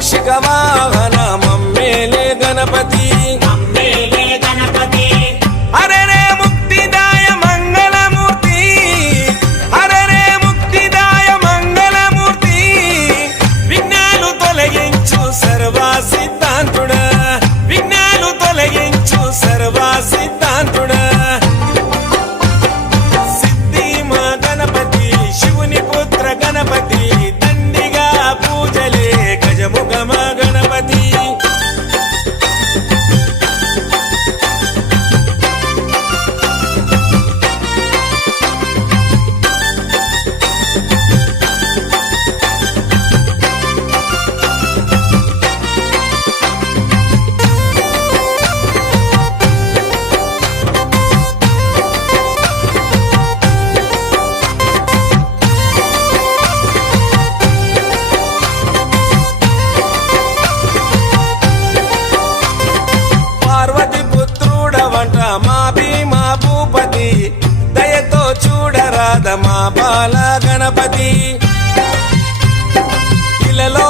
మూషిక వాహన మమ్మేలే గణపతి హరే రే ముక్తిదాయ మంగళమూర్తి హరే రే ముక్తిదాయ మంగళమూర్తి విఘ్నాలు తొలగించు సర్వా సిద్ధాంతుడా విఘ్నాలు తొలగించు సర్వా సిద్ధాంతుడా సిద్ధి మా గణపతి శివుని పుత్ర గణపతి దండిగా పూజలే గజముఖ మా గణపతి పార్వతి పుత్రుడవంట మా భీమా భూపతి దయతో చూడరాద మా బాల గణపతి ఇలలో